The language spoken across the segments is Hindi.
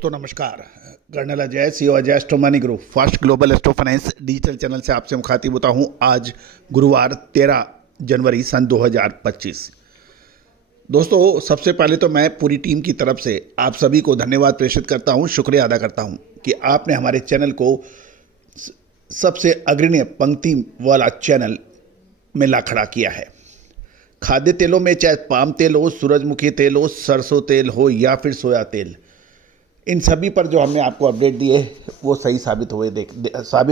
दोस्तों नमस्कार। Colonel Ajay, CEO Ajay astro money group first global astro finance digital channel से आपसे मुखातिब होता हूं। आज गुरुवार 13 जनवरी सन 2025। दोस्तों सबसे पहले तो मैं पूरी टीम की तरफ से आप सभी को धन्यवाद प्रेषित करता हूं, शुक्रिया अदा करता हूं कि आपने हमारे चैनल को सबसे अग्रणी पंक्ति वाला चैनल में ला खड़ा किया है। खाद्य तेलों में चाहे पाम तेल हो, सूरजमुखी तेल हो, सरसों तेल हो या फिर सोया तेल, इन सभी पर जो हमने आपको अपडेट दिए वो सही साबित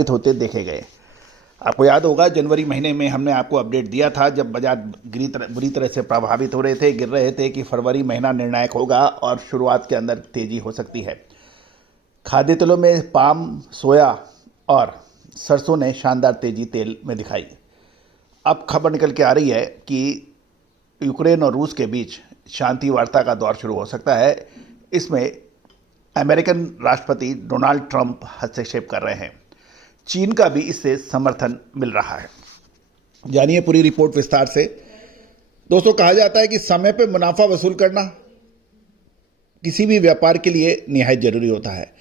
होते देखे गए। आपको याद होगा जनवरी महीने में हमने आपको अपडेट दिया था जब बाजार बुरी तरह से प्रभावित हो रहे थे, गिर रहे थे, कि फरवरी महीना निर्णायक होगा और शुरुआत के अंदर तेजी हो सकती है। खाद्य तेलों में पाम, सोया और सरसों ने शानदार तेजी तेल में दिखाई। अब खबर निकल के आ रही है कि यूक्रेन और रूस के बीच शांति वार्ता का दौर शुरू हो सकता है। इसमें अमेरिकन राष्ट्रपति डोनाल्ड ट्रंप हस्तक्षेप कर रहे हैं। चीन का भी इससे समर्थन मिल रहा है। जानिए पूरी रिपोर्ट विस्तार से। दोस्तों कहा जाता है कि समय पे मुनाफा वसूल करना किसी भी व्यापार के लिए निहायत जरूरी होता है,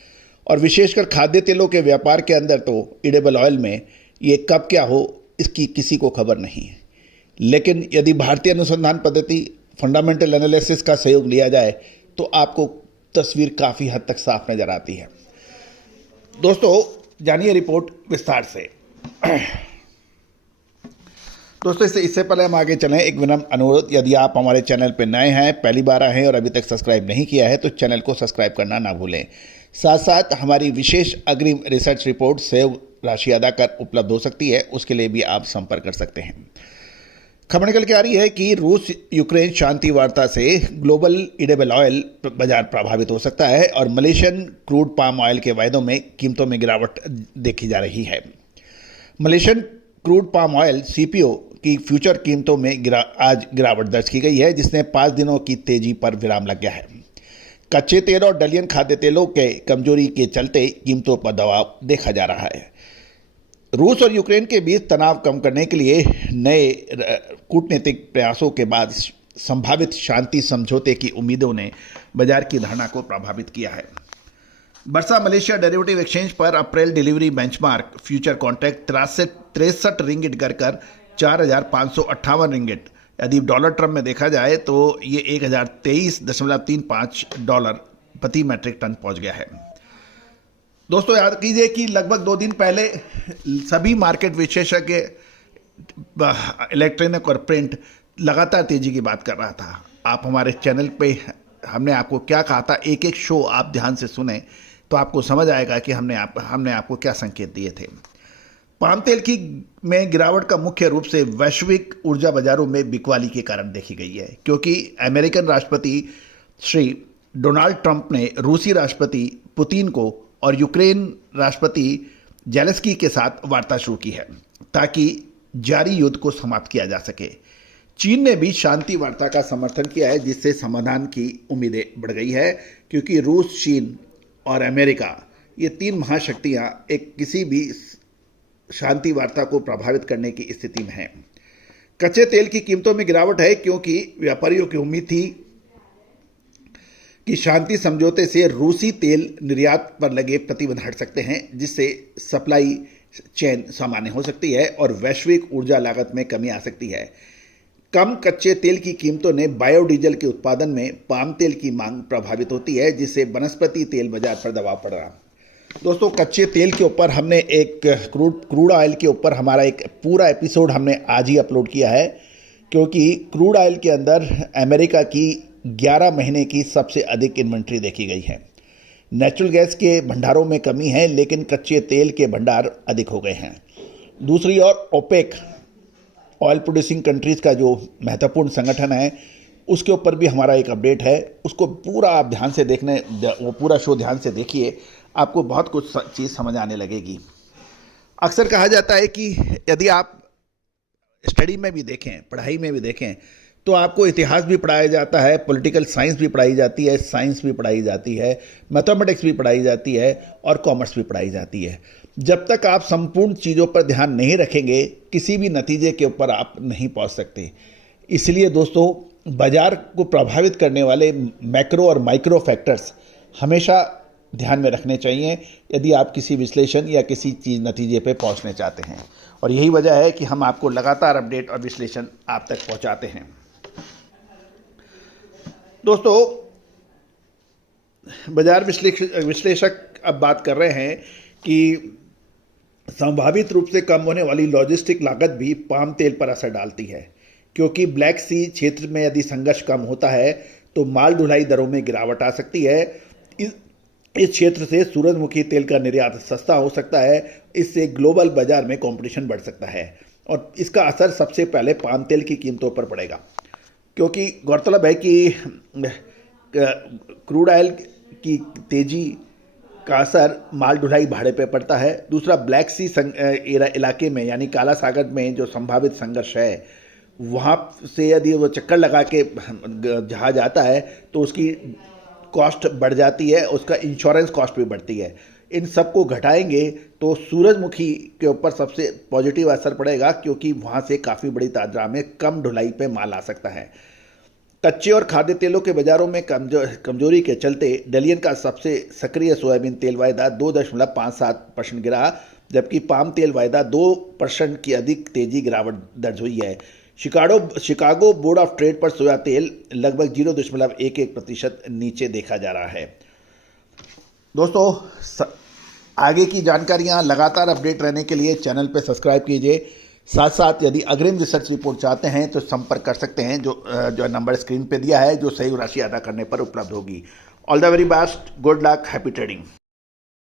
और विशेषकर खाद्य तेलों के व्यापार के अंदर तो एडिबल ऑयल में ये कब क्या हो इसकी किसी को खबर नहीं है। लेकिन यदि भारतीय अनुसंधान पद्धति फंडामेंटल एनालिसिस का सहयोग लिया जाए तो आपको तस्वीर काफ़ी हद तक साफ नजर आती है। दोस्तों जानिए रिपोर्ट विस्तार से। दोस्तों इससे पहले हम आगे चलें, एक विनम्र अनुरोध, यदि आप हमारे चैनल पर नए हैं, पहली बार आए हैं और अभी तक सब्सक्राइब नहीं किया है तो चैनल को सब्सक्राइब करना ना भूलें। साथ साथ हमारी विशेष अग्रिम रिसर्च रिपोर्ट सहयोग राशि अदा कर उपलब्ध हो सकती है, उसके लिए भी आप संपर्क कर सकते हैं। खबर निकल के आ रही है कि रूस यूक्रेन शांति वार्ता से ग्लोबल एडिबल ऑयल बाजार प्रभावित हो सकता है और मलेशियन क्रूड पाम ऑयल के वायदों में कीमतों में गिरावट देखी जा रही है। Malaysian crude palm oil CPO की फ्यूचर कीमतों में आज गिरावट दर्ज की गई है, जिसने 5 दिनों की तेजी पर विराम लग गया है। कच्चे तेल और डलियन खाद्य तेलों के कमजोरी के चलते कीमतों पर दबाव देखा जा रहा है। रूस और यूक्रेन के बीच तनाव कम करने के लिए नए कूटनीतिक प्रयासों के बाद संभावित शांति समझौते की उम्मीदों ने बाजार की धारणा को प्रभावित किया है। बर्सा मलेशिया डेरिवेटिव एक्सचेंज पर April delivery benchmark future contract 63 ringgit गिरकर 4,558 रिंगिट, यदि डॉलर टर्म में देखा जाए तो ये 1,023.35 डॉलर प्रति मैट्रिक टन पहुंच गया है। दोस्तों याद कीजिए कि लगभग 2 दिन पहले सभी मार्केट विशेषज्ञ इलेक्ट्रॉनिक और प्रिंट लगातार तेजी की बात कर रहा था। आप हमारे चैनल पे हमने आपको क्या कहा था, एक एक शो आप ध्यान से सुने तो आपको समझ आएगा कि हमने आपको क्या संकेत दिए थे। पाम तेल की में गिरावट का मुख्य रूप से वैश्विक ऊर्जा बाजारों में बिकवाली के कारण देखी गई है, क्योंकि अमेरिकन राष्ट्रपति श्री डोनाल्ड ट्रंप ने रूसी राष्ट्रपति पुतिन को और यूक्रेन राष्ट्रपति जेलेंस्की के साथ वार्ता शुरू की है ताकि जारी युद्ध को समाप्त किया जा सके। चीन ने भी शांति वार्ता का समर्थन किया है, जिससे समाधान की उम्मीदें बढ़ गई है, क्योंकि रूस, चीन और अमेरिका, ये 3 महाशक्तियां एक किसी भी शांति वार्ता को प्रभावित करने की स्थिति में हैं। कच्चे तेल की कीमतों में गिरावट है क्योंकि व्यापारियों की उम्मीद थी कि शांति समझौते से रूसी तेल निर्यात पर लगे प्रतिबंध हट सकते हैं, जिससे सप्लाई चेन सामान्य हो सकती है और वैश्विक ऊर्जा लागत में कमी आ सकती है। कम कच्चे तेल की कीमतों ने बायोडीजल के उत्पादन में पाम तेल की मांग प्रभावित होती है, जिससे वनस्पति तेल बाजार पर दबाव पड़ रहा। दोस्तों कच्चे तेल के ऊपर हमने एक क्रूड ऑयल के ऊपर हमारा एक पूरा एपिसोड हमने आज ही अपलोड किया है, क्योंकि क्रूड ऑयल के अंदर अमेरिका की 11 महीने की सबसे अधिक इन्वेंट्री देखी गई है। नेचुरल गैस के भंडारों में कमी है, लेकिन कच्चे तेल के भंडार अधिक हो गए हैं। दूसरी ओर ओपेक, ऑयल प्रोड्यूसिंग कंट्रीज़ का जो महत्वपूर्ण संगठन है, उसके ऊपर भी हमारा एक अपडेट है। उसको पूरा आप ध्यान से वो पूरा शो ध्यान से देखिए, आपको बहुत कुछ चीज़ समझ आने लगेगी। अक्सर कहा जाता है कि यदि आप स्टडी में भी देखें, पढ़ाई में भी देखें, तो आपको इतिहास भी पढ़ाया जाता है, पॉलिटिकल साइंस भी पढ़ाई जाती है, साइंस भी पढ़ाई जाती है, मैथमेटिक्स भी पढ़ाई जाती है और कॉमर्स भी पढ़ाई जाती है। जब तक आप संपूर्ण चीज़ों पर ध्यान नहीं रखेंगे, किसी भी नतीजे के ऊपर आप नहीं पहुंच सकते। इसलिए दोस्तों बाजार को प्रभावित करने वाले मैक्रो और माइक्रो फैक्टर्स हमेशा ध्यान में रखने चाहिए यदि आप किसी विश्लेषण या किसी चीज़ नतीजे पे पहुंचने चाहते हैं। और यही वजह है कि हम आपको लगातार अपडेट और विश्लेषण आप तक पहुंचाते हैं। दोस्तों, बाजार विश्लेषक अब बात कर रहे हैं कि संभावित रूप से कम होने वाली लॉजिस्टिक लागत भी पाम तेल पर असर डालती है, क्योंकि ब्लैक सी क्षेत्र में यदि संघर्ष कम होता है तो माल ढुलाई दरों में गिरावट आ सकती है। इस क्षेत्र से सूरजमुखी तेल का निर्यात सस्ता हो सकता है। इससे ग्लोबल बाजार में कंपटीशन बढ़ सकता है और इसका असर सबसे पहले पाम तेल की कीमतों पर पड़ेगा, क्योंकि गौरतलब है कि क्रूड ऑयल की तेजी का असर माल ढुलाई भाड़े पर पड़ता है। दूसरा, ब्लैक सी इलाके में यानी काला सागर में जो संभावित संघर्ष है, वहाँ से यदि वो चक्कर लगा के जहाज आता है तो उसकी कॉस्ट बढ़ जाती है, उसका इंश्योरेंस कॉस्ट भी बढ़ती है। इन सबको घटाएंगे तो सूरजमुखी के ऊपर सबसे पॉजिटिव असर पड़ेगा, क्योंकि वहाँ से काफ़ी बड़ी तादाद में कम ढुलाई पे माल आ सकता है। कच्चे और खाद्य तेलों के बाजारों में कमजोरी के चलते डलियन का सबसे सक्रिय सोयाबीन तेल वायदा 2.57% गिरा, जबकि पाम तेल वायदा 2% की अधिक तेजी गिरावट दर्ज हुई है। शिकागो बोर्ड ऑफ ट्रेड पर सोया तेल लगभग 0.11% नीचे देखा जा रहा है। दोस्तों, आगे की जानकारियां लगातार अपडेट रहने के लिए चैनल पर सब्सक्राइब कीजिए। साथ साथ यदि अग्रिम रिसर्च रिपोर्ट चाहते हैं तो संपर्क कर सकते हैं, जो नंबर स्क्रीन पे दिया है, जो सही राशि अदा करने पर उपलब्ध होगी। All the very best, good luck, happy trading.